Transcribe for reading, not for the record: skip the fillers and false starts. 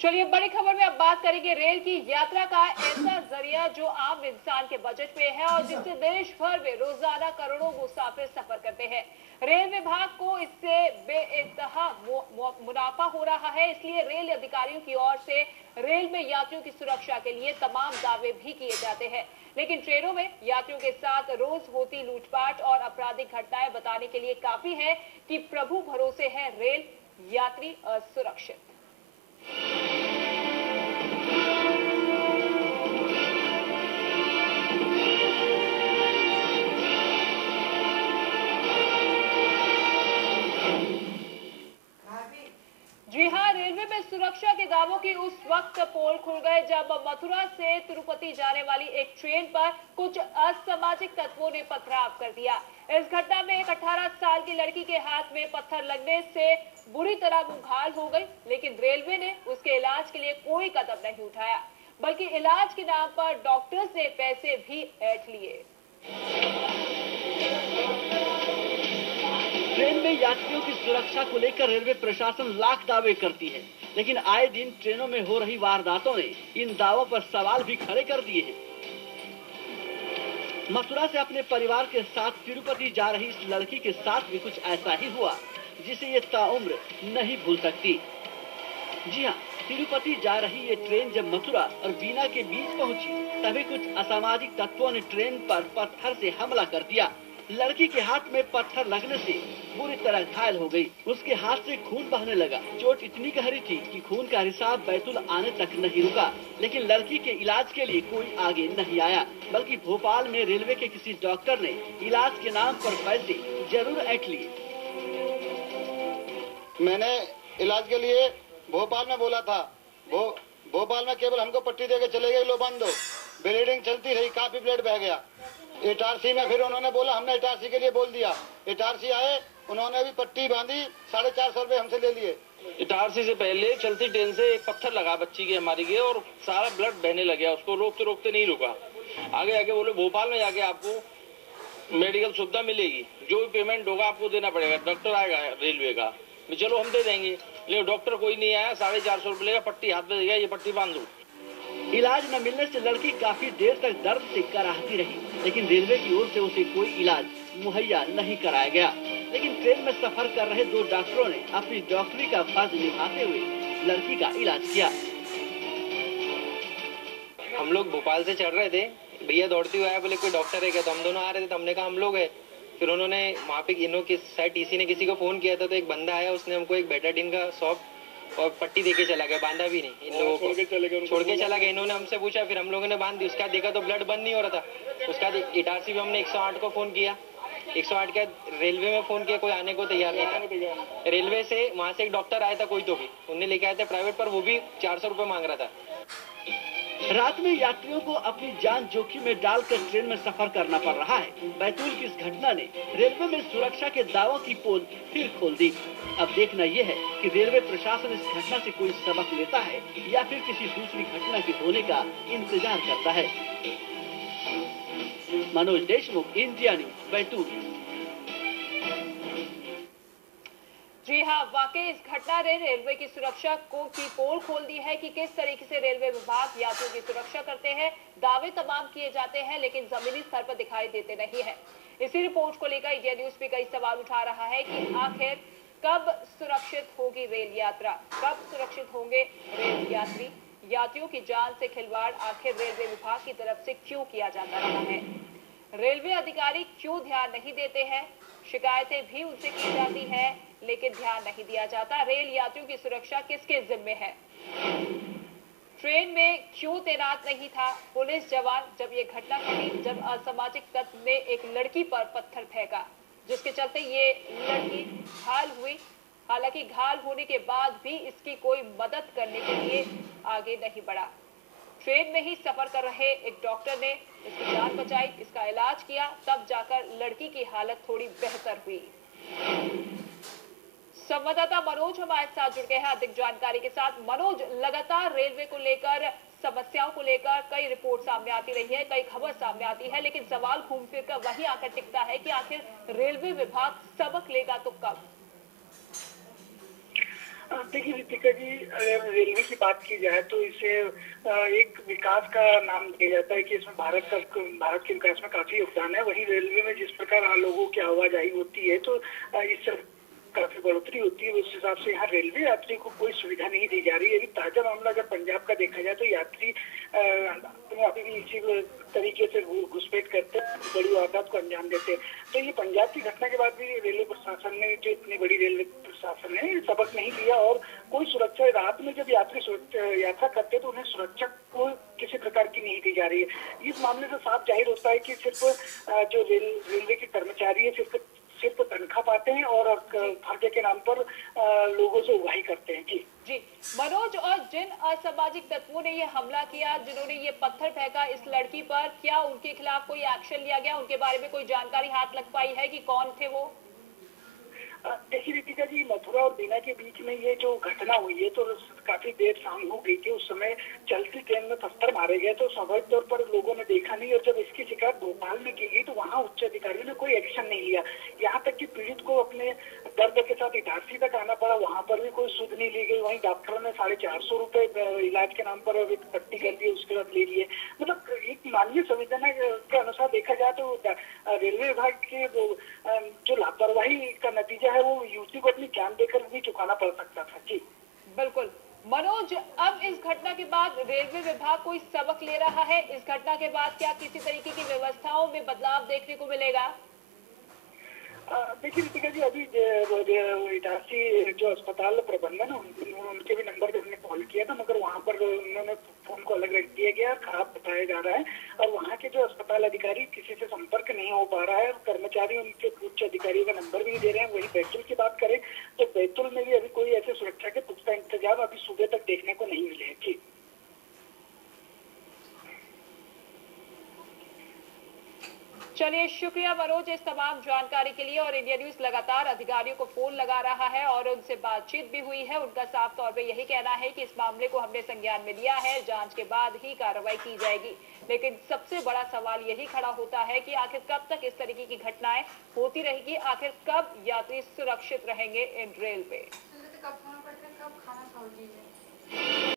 चलिए बड़ी खबर में अब बात करेंगे रेल की यात्रा का ऐसा जरिया जो आम इंसान के बजट में है और जिससे देश भर में रोजाना करोड़ों मुसाफिर सफर करते हैं। रेल विभाग को इससे बेइंतहा मुनाफा हो रहा है, इसलिए रेल अधिकारियों की ओर से रेल में यात्रियों की सुरक्षा के लिए तमाम दावे भी किए जाते हैं। लेकिन ट्रेनों में यात्रियों के साथ रोज होती लूटपाट और आपराधिक घटनाएं बताने के लिए काफी है कि प्रभु भरोसे है रेल यात्री असुरक्षित। जी हाँ, रेलवे में सुरक्षा के दावों की उस वक्त पोल खुल गए जब मथुरा से तिरुपति जाने वाली एक ट्रेन पर कुछ असामाजिक तत्वों ने पथराव कर दिया। इस घटना में एक 18 साल की लड़की के हाथ में पत्थर लगने से बुरी तरह मुंह हो गई, लेकिन रेलवे ने उसके इलाज के लिए कोई कदम नहीं उठाया, बल्कि इलाज के नाम पर डॉक्टर्स ने पैसे भी ऐंठ लिए। ट्रेन में यात्रियों की सुरक्षा को लेकर रेलवे प्रशासन लाख दावे करती है, लेकिन आए दिन ट्रेनों में हो रही वारदातों ने इन दावों पर सवाल भी खड़े कर दिए हैं। मथुरा से अपने परिवार के साथ तिरुपति जा रही इस लड़की के साथ भी कुछ ऐसा ही हुआ, जिसे ये ताउम्र नहीं भूल सकती। जी हाँ, तिरुपति जा रही ये ट्रेन जब मथुरा और बीना के बीच पहुंची, तभी कुछ असामाजिक तत्वों ने ट्रेन पर पत्थर से हमला कर दिया। लड़की के हाथ में पत्थर लगने से बुरी तरह घायल हो गई। उसके हाथ से खून बहने लगा। चोट इतनी गहरी थी कि खून का रिसाव बैतूल आने तक नहीं रुका, लेकिन लड़की के इलाज के लिए कोई आगे नहीं आया, बल्कि भोपाल में रेलवे के किसी डॉक्टर ने इलाज के नाम पर पैसे जरूर ऐंठ लिए। मैंने इलाज के लिए भोपाल में बोला था, भोपाल में केवल हमको पट्टी देके चले गए, लो बंद दो। ब्लीडिंग चलती रही, काफी ब्लड बह गया। इटारसी में फिर उन्होंने बोला, हमने इटारसी के लिए बोल दिया। इटारसी आए, उन्होंने भी पट्टी बांधी, 450 रुपए हमसे ले लिए। इटारसी से पहले चलती ट्रेन से एक पत्थर लगा बच्ची के, हमारी के, और सारा ब्लड बहने लग गया। उसको रोकते रोकते नहीं रुका। आगे आगे बोले भोपाल में जाके आपको मेडिकल सुविधा मिलेगी, जो भी पेमेंट होगा आपको देना पड़ेगा, डॉक्टर आएगा रेलवे का। चलो हम दे देंगे, लेकिन डॉक्टर कोई नहीं आया। 450 रुपए लेगा, पट्टी हाथ में देगा, ये पट्टी बांध दो। इलाज न मिलने से लड़की काफी देर तक दर्द से कराहती रही, लेकिन रेलवे की ओर से उसे कोई इलाज मुहैया नहीं कराया गया। लेकिन ट्रेन में सफर कर रहे दो डॉक्टरों ने अपनी डॉक्टरी का फर्ज निभाते हुए लड़की का इलाज किया। हम लोग भोपाल से चढ़ रहे थे, भैया दौड़ते हुए आया, बोले कोई डॉक्टर है क्या? तो हम दोनों आ रहे थे, तो हमने कहा हम लोग है। फिर उन्होंने वहाँ पे इन्हों की शायद टीसी ने किसी को फोन किया था, तो एक बंदा आया, उसने हमको एक बेटाडीन का शॉप और पट्टी देके चला गया, बांधा भी नहीं। इन लोगों को छोड़ के चला गया। इन्होंने हमसे पूछा, फिर हम लोगों ने बांध दी। उसका देखा तो ब्लड बंद नहीं हो रहा था। उसका इटारसी में हमने 108 को फोन किया, 108 का रेलवे में फोन किया, कोई आने को तैयार नहीं था। रेलवे से वहाँ से एक डॉक्टर आया था, कोई तो भी उन्हें लेके आए थे प्राइवेट पर, वो भी 400 रुपए मांग रहा था। रात में यात्रियों को अपनी जान जोखिम में डालकर ट्रेन में सफर करना पड़ रहा है। बैतूल की इस घटना ने रेलवे में सुरक्षा के दावों की पोल फिर खोल दी। अब देखना यह है कि रेलवे प्रशासन इस घटना से कोई सबक लेता है या फिर किसी दूसरी घटना के होने का इंतजार करता है। Manoj Deshmukh, India news, Betul. जी हाँ, वाकई इस घटना ने रेलवे की सुरक्षा की पोल खोल दी है कि किस तरीके से रेलवे विभाग यात्रियों की सुरक्षा करते हैं। दावे तमाम किए जाते हैं, लेकिन जमीनी स्तर पर दिखाई देते नहीं है। इसी रिपोर्ट को लेकर इंडिया न्यूज भी कई सवाल उठा रहा है कि आखिर कब सुरक्षित होगी रेल यात्रा, कब सुरक्षित होंगे रेल यात्री। यात्रियों की जान से खिलवाड़ आखिर रेलवे विभाग की तरफ से क्यों किया जाता रहा है? रेलवे अधिकारी क्यों ध्यान नहीं देते हैं? शिकायतें भी उनसे की जाती है, लेकिन ध्यान नहीं दिया जाता। रेल यात्रियों की सुरक्षा किसके जिम्मे है? ट्रेन में क्यों तैनात नहीं था पुलिस जवान जब ये घटना घटी, जब असामाजिक तत्व ने एक लड़की पर पत्थर फेंका, जिसके चलते ये लड़की घायल हुई। हालांकि घायल होने के बाद भी इसकी कोई मदद करने के लिए आगे नहीं बढ़ा। ट्रेन में ही सफर कर रहे एक डॉक्टर ने इसकी जान बचाई, इसका इलाज किया, तब जाकर लड़की की हालत थोड़ी बेहतर हुई। संवाददाता मनोज हमारे साथ जुड़ गए हैं अधिक जानकारी के साथ। मनोज, लगातार रेलवे को लेकर, समस्याओं को लेकर कई रिपोर्ट सामने आती रही है, कई खबर सामने आती है, लेकिन सवाल घूम फिर कर वही आकर टिकता है कि आखिर रेलवे विभाग सबक लेगा तो कब? देखिए रितिका जी, अगर रेलवे की बात की जाए तो इसे एक विकास का नाम दिया जाता है कि इसमें भारत के विकास में काफी योगदान है। वहीं रेलवे में जिस प्रकार लोगों की आवाजाही होती है तो इससे काफी बढ़ोतरी होती है। उस हिसाब से यहाँ रेलवे यात्री को कोई सुविधा नहीं दी जा रही है। अभी ताजा मामला अगर पंजाब का देखा जाए तो यात्री अभी भी इसी तरीके से घुसपैठ करते बड़ी वारदात को अंजाम देते हैं। तो ये पंजाब की घटना के बाद भी रेलवे प्रशासन ने, जो इतनी बड़ी रेलवे प्रशासन है, सबक नहीं लिया और कोई सुरक्षा, रात में जब यात्री यात्रा करते हैं तो उन्हें सुरक्षा को किसी प्रकार की नहीं दी जा रही है। इस मामले से साफ जाहिर होता है कि सिर्फ जो रेलवे के कर्मचारी है सिर्फ तनख्वाह पाते हैं और भाग्य के नाम पर लोगों से उगाही करते हैं। जी मनोज, और जिन असामाजिक तत्वों ने ये हमला किया, जिन्होंने ये पत्थर फेंका इस लड़की पर, क्या उनके खिलाफ कोई एक्शन लिया गया? उनके बारे में कोई जानकारी हाथ लग पाई है कि कौन थे वो? देखिए रितिका जी, मथुरा और बीना के बीच में ये जो घटना हुई है तो काफी देर शाम हो गई थी। उस समय चलती ट्रेन में पत्थर मारे गए तो स्वाभाविक तौर पर लोगों ने देखा नहीं और जब इसकी शिकायत भोपाल में की गई तो वहाँ उच्च अधिकारियों ने कोई एक्शन नहीं लिया। यहाँ तक कि पीड़ित को अपने दर्द के साथ इटारसी तक आना पड़ा, वहाँ पर भी कोई सुध नहीं ली गई। वहीं डॉक्टरों ने 450 रुपए इलाज के नाम पर पट्टी कर दी, उसके बाद ले लिए। मतलब एक मानवीय संवेदना के अनुसार देखा जाए तो रेलवे विभाग के जो लापरवाही का नतीजा है वो युवती को अपनी जान देकर भी चुकाना पड़ सकता था। जी बिल्कुल मनोज, अब इस घटना के बाद रेलवे विभाग कोई सबक ले रहा है? इस घटना के बाद क्या किसी तरीके की व्यवस्थाओं में बदलाव देखने को मिलेगा? देखिए रितिका जी, अभी इटारसी जो अस्पताल प्रबंधन उनके भी नंबर पे हमने कॉल किया था, मगर वहाँ पर उन्होंने फोन को अलग रख दिया गया, खराब बताया जा रहा है और वहाँ के जो अस्पताल अधिकारी किसी से संपर्क नहीं हो पा रहा है। कर्मचारी उनके उच्च अधिकारियों का नंबर भी नहीं दे रहे हैं। वही बैतूल की बात करें तो बैतूल में भी अभी कोई ऐसे सुरक्षा के पुख्ता इंतजाम अभी सुबह तक देखने को नहीं मिले हैं। चलिए, शुक्रिया मनोज इस तमाम जानकारी के लिए। और इंडिया न्यूज लगातार अधिकारियों को फोन लगा रहा है और उनसे बातचीत भी हुई है। उनका साफ तौर पे यही कहना है कि इस मामले को हमने संज्ञान में लिया है, जांच के बाद ही कार्रवाई की जाएगी। लेकिन सबसे बड़ा सवाल यही खड़ा होता है कि आखिर कब तक इस तरीके की घटनाएं होती रहेगी? आखिर कब यात्री सुरक्षित रहेंगे इन रेल पे?